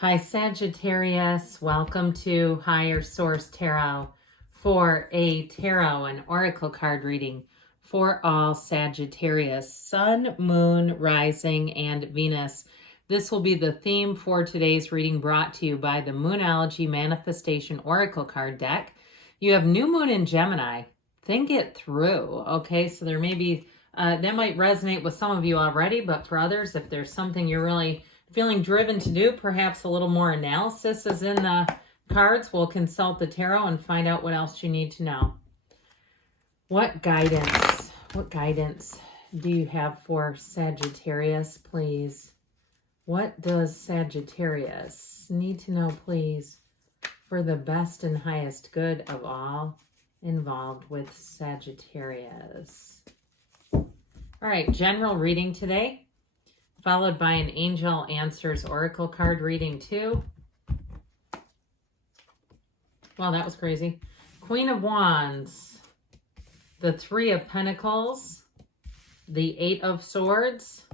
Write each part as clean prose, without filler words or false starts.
Hi, Sagittarius. Welcome to Higher Source Tarot for a tarot and oracle card reading for all Sagittarius, Sun, Moon, Rising, and Venus. This will be the theme for today's reading, brought to you by the Moonology Manifestation Oracle card deck. You have New Moon in Gemini. Think it through, okay? So there may be, that might resonate with some of you already, but for others, if there's something you're really feeling driven to do, perhaps a little more analysis is in the cards. We'll consult the tarot and find out what else you need to know. What guidance do you have for Sagittarius, please? What does Sagittarius need to know, please, for the best and highest good of all involved with Sagittarius? All right, general reading today, followed by an Angel Answers Oracle card reading too. Wow, that was crazy. Queen of Wands, the Three of Pentacles, the Eight of Swords,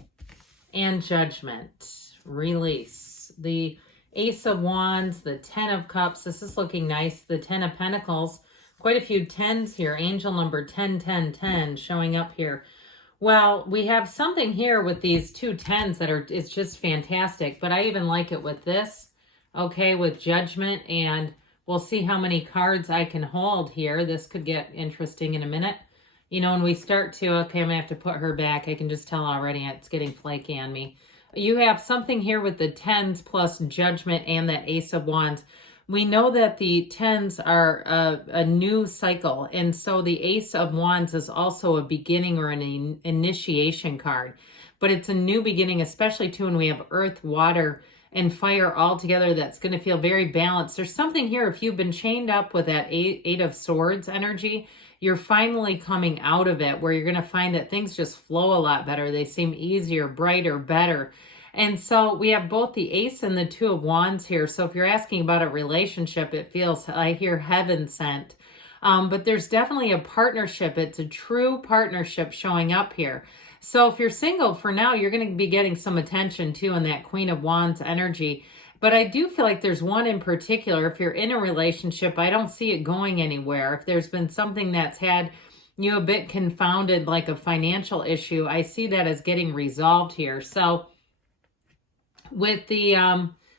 and Judgment, release. The Ace of Wands, the Ten of Cups. This is looking nice. The Ten of Pentacles, quite a few tens here. Angel number 10, 10, 10 showing up here. Well, we have something here with these two tens that are, it's just fantastic. But I even like it with this, okay, with Judgment. And we'll see how many cards I can hold here. This could get interesting in a minute. You know, when we start to, okay, I'm going to have to put her back. I can just tell already it's getting flaky on me. You have something here with the tens plus Judgment and that Ace of Wands. We know that the tens are a new cycle, and so the Ace of Wands is also a beginning or an initiation card. But it's a new beginning, especially too when we have earth, water, and fire all together. That's going to feel very balanced. There's something here, if you've been chained up with that Eight of Swords energy, you're finally coming out of it, where you're going to find that things just flow a lot better. They seem easier, brighter, better. And so we have both the Ace and the Two of Wands here. So if you're asking about a relationship, it feels, I hear heaven sent. But there's definitely a partnership. It's a true partnership showing up here. So if you're single for now, you're going to be getting some attention too in that Queen of Wands energy. But I do feel like there's one in particular. If you're in a relationship, I don't see it going anywhere. If there's been something that's had you a bit confounded, like a financial issue, I see that as getting resolved here. So with the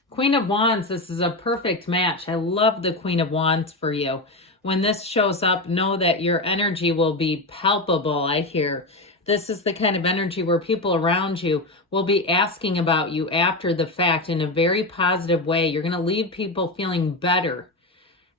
Queen of Wands, this is a perfect match. I love the Queen of Wands for you. When this shows up, know that your energy will be palpable, I hear. This is the kind of energy where people around you will be asking about you after the fact in a very positive way. You're going to leave people feeling better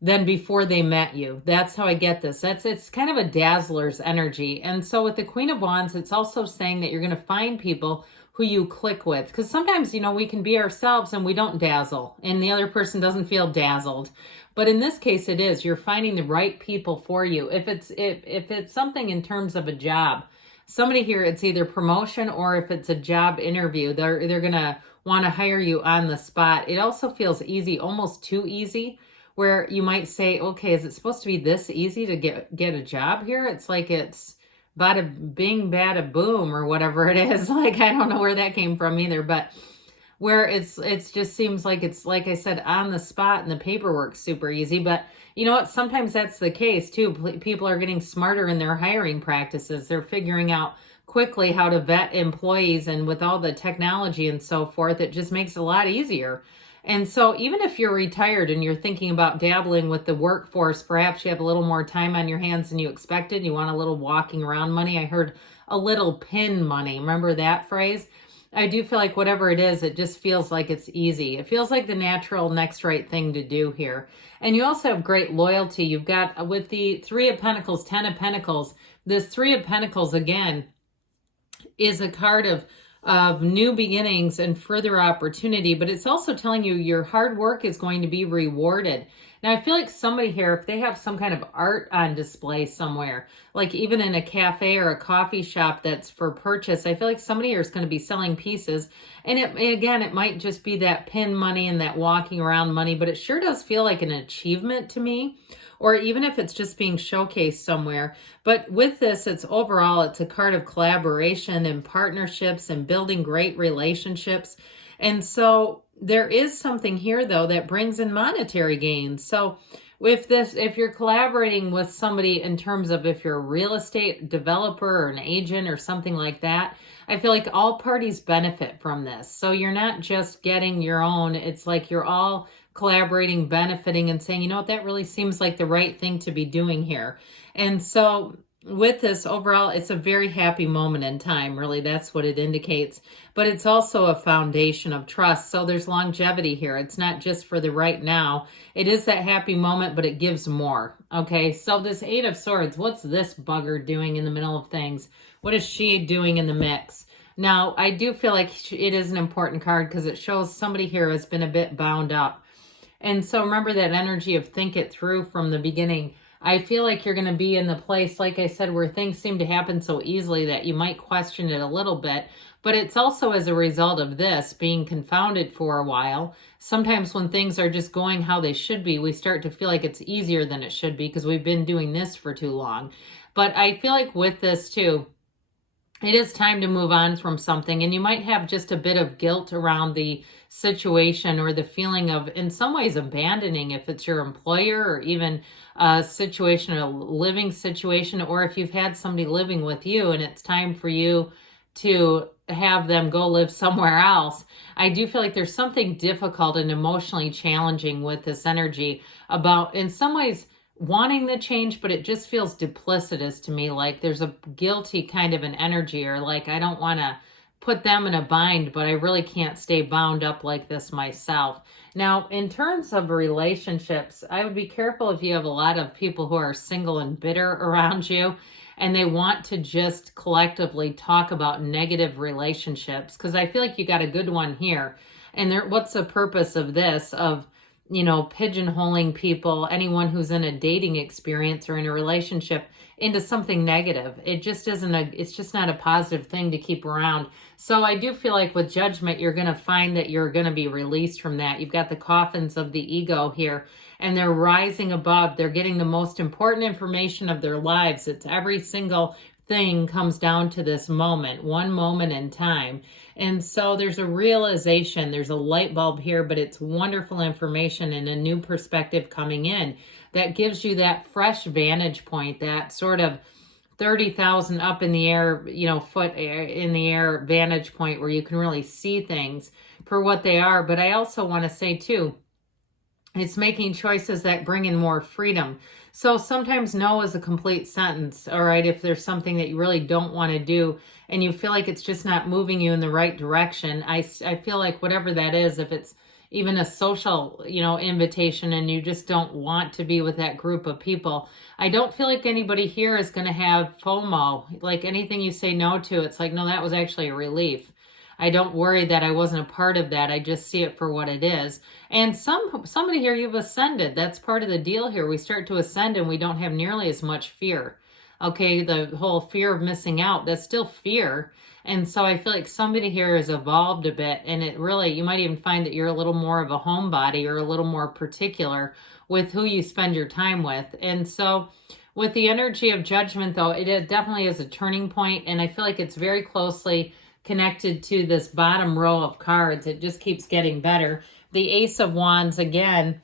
than before they met you. That's how I get this. It's kind of a dazzler's energy. And so with the Queen of Wands, it's also saying that you're going to find people who you click with. Because sometimes, you know, we can be ourselves and we don't dazzle, and the other person doesn't feel dazzled. But in this case, it is. You're finding the right people for you. If it's something in terms of a job, somebody here, it's either promotion or if it's a job interview, they're going to want to hire you on the spot. It also feels easy, almost too easy, where you might say, okay, is it supposed to be this easy to get a job here? It's like it's bada bing, bada boom, or whatever it is. Like, I don't know where that came from either, but where it's just seems like it's, like I said, on the spot and the paperwork's super easy. But you know what? Sometimes that's the case too. People are getting smarter in their hiring practices. They're figuring out quickly how to vet employees, and with all the technology and so forth, it just makes it a lot easier. And so even if you're retired and you're thinking about dabbling with the workforce, perhaps you have a little more time on your hands than you expected. You want a little walking around money. I heard a little pin money. Remember that phrase? I do feel like whatever it is, it just feels like it's easy. It feels like the natural next right thing to do here. And you also have great loyalty. You've got, with the Three of Pentacles, Ten of Pentacles, this Three of Pentacles, again, is a card of new beginnings and further opportunity, but it's also telling you your hard work is going to be rewarded. Now, I feel like somebody here, if they have some kind of art on display somewhere, like even in a cafe or a coffee shop that's for purchase, I feel like somebody here is going to be selling pieces. And it might just be that pin money and that walking around money, but it sure does feel like an achievement to me. Or even if it's just being showcased somewhere. But with this, it's overall, it's a card of collaboration and partnerships and building great relationships. And so there is something here, though, that brings in monetary gains. So if you're collaborating with somebody in terms of if you're a real estate developer or an agent or something like that, I feel like all parties benefit from this. So you're not just getting your own. It's like you're all collaborating, benefiting, and saying, you know what, that really seems like the right thing to be doing here. And so with this overall, it's a very happy moment in time. Really, that's what it indicates. But it's also a foundation of trust. So there's longevity here. It's not just for the right now. It is that happy moment, but it gives more. Okay, so this Eight of Swords, what's this bugger doing in the middle of things? What is she doing in the mix? Now, I do feel like it is an important card because it shows somebody here has been a bit bound up. And so remember that energy of think it through from the beginning. I feel like you're going to be in the place, like I said, where things seem to happen so easily that you might question it a little bit. But it's also as a result of this being confounded for a while. Sometimes when things are just going how they should be, we start to feel like it's easier than it should be because we've been doing this for too long. But I feel like with this too, it is time to move on from something, and you might have just a bit of guilt around the situation or the feeling of, in some ways, abandoning if it's your employer or even a situation, a living situation, or if you've had somebody living with you and it's time for you to have them go live somewhere else. I do feel like there's something difficult and emotionally challenging with this energy about, in some ways, wanting the change, but it just feels duplicitous to me. Like there's a guilty kind of an energy, or like I don't want to put them in a bind, but I really can't stay bound up like this myself. Now, in terms of relationships, I would be careful if you have a lot of people who are single and bitter around you and they want to just collectively talk about negative relationships, because I feel like you got a good one here. And what's the purpose of this? Of pigeonholing people, anyone who's in a dating experience or in a relationship, into something negative. It just isn't it's just not a positive thing to keep around. So I do feel like with Judgment, you're going to find that you're going to be released from that. You've got the coffins of the ego here, and they're rising above. They're getting the most important information of their lives. It's every single thing comes down to this moment, one moment in time. And so there's a realization, there's a light bulb here, but it's wonderful information and a new perspective coming in that gives you that fresh vantage point, that sort of 30,000 up in the air, foot in the air vantage point where you can really see things for what they are. But I also want to say too, it's making choices that bring in more freedom. So sometimes no is a complete sentence, all right? If there's something that you really don't want to do and you feel like it's just not moving you in the right direction, I feel like whatever that is, if it's even a social, invitation and you just don't want to be with that group of people, I don't feel like anybody here is going to have FOMO. Like anything you say no to, it's like, no, that was actually a relief. I don't worry that I wasn't a part of that. I just see it for what it is. And somebody here, you've ascended. That's part of the deal here. We start to ascend and we don't have nearly as much fear. Okay, the whole fear of missing out, that's still fear. And so I feel like somebody here has evolved a bit, and it really, you might even find that you're a little more of a homebody or a little more particular with who you spend your time with. And so with the energy of Judgment, though, it definitely is a turning point, and I feel like it's very closely connected to this bottom row of cards. It just keeps getting better. The Ace of Wands, again,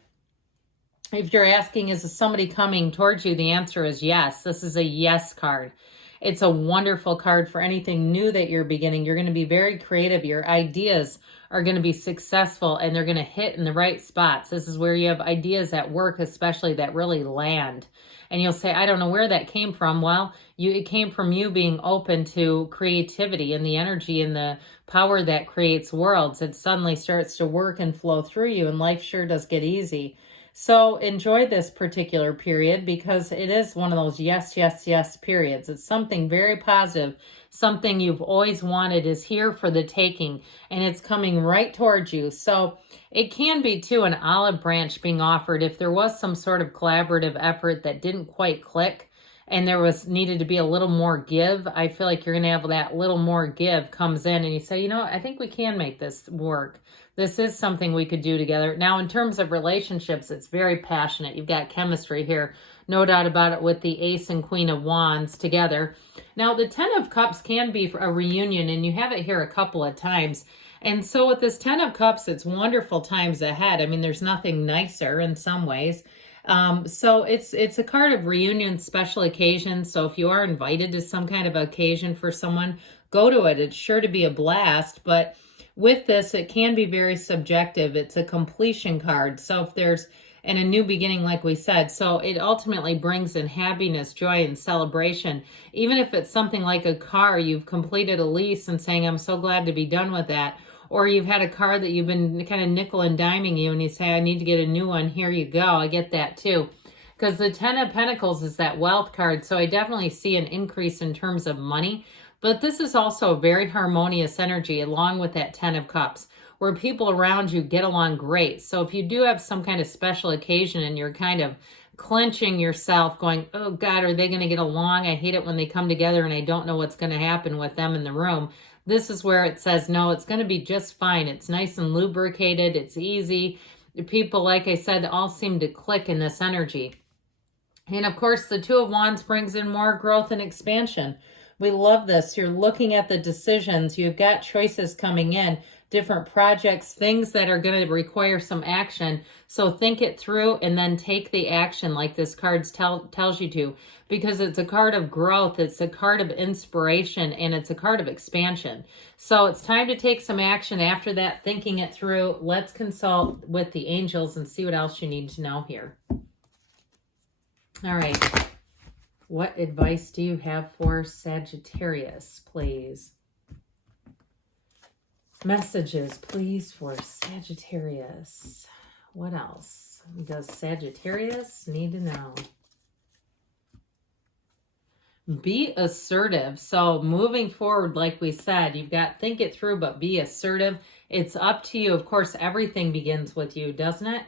if you're asking, is somebody coming towards you? The answer is yes. This is a yes card. It's a wonderful card for anything new that you're beginning. You're going to be very creative. Your ideas are going to be successful and they're going to hit in the right spots. This is where you have ideas at work, especially, that really land. And you'll say, I don't know where that came from. Well, it came from you being open to creativity and the energy and the power that creates worlds. It suddenly starts to work and flow through you, and life sure does get easy. So enjoy this particular period, because it is one of those yes, yes, yes periods. It's something very positive. Something you've always wanted is here for the taking, and it's coming right towards you. So it can be, too, an olive branch being offered if there was some sort of collaborative effort that didn't quite click and there was needed to be a little more give. I feel like you're going to have that little more give comes in and you say, I think we can make this work. This is something we could do together. Now, in terms of relationships, it's very passionate. You've got chemistry here, no doubt about it, with the Ace and Queen of Wands together. Now, the Ten of Cups can be a reunion, and you have it here a couple of times. And so with this 10 of Cups, it's wonderful times ahead. I mean, there's nothing nicer in some ways. So it's a card of reunion, special occasions. So if you are invited to some kind of occasion for someone, go to it. It's sure to be a blast. But with this, it can be very subjective. It's a completion card. So if there's and a new beginning, like we said. So it ultimately brings in happiness, joy, and celebration. Even if it's something like a car, you've completed a lease and saying, I'm so glad to be done with that. Or you've had a car that you've been kind of nickel and diming you and you say, I need to get a new one. Here you go. I get that too. Because the 10 of Pentacles is that wealth card. So I definitely see an increase in terms of money. But this is also a very harmonious energy along with that 10 of Cups, where people around you get along great. So if you do have some kind of special occasion and you're kind of clenching yourself going, oh God, are they going to get along? I hate it when they come together and I don't know what's going to happen with them in the room. This is where it says, no, it's going to be just fine. It's nice and lubricated. It's easy. People, like I said, all seem to click in this energy. And of course, the Two of Wands brings in more growth and expansion. We love this. You're looking at the decisions. You've got choices coming in, different projects, things that are going to require some action. So think it through and then take the action like this card tells you to, because it's a card of growth. It's a card of inspiration, and it's a card of expansion. So it's time to take some action after that, thinking it through. Let's consult with the angels and see what else you need to know here. All right. What advice do you have for Sagittarius, please? Messages, please, for Sagittarius. What else does Sagittarius need to know? Be assertive. So moving forward, like we said, you've got think it through, but be assertive. It's up to you. Of course, everything begins with you, doesn't it?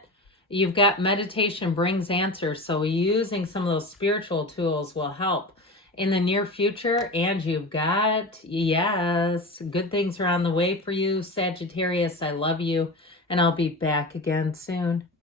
You've got meditation brings answers. So using some of those spiritual tools will help in the near future. And you've got, yes, good things are on the way for you, Sagittarius. I love you. And I'll be back again soon.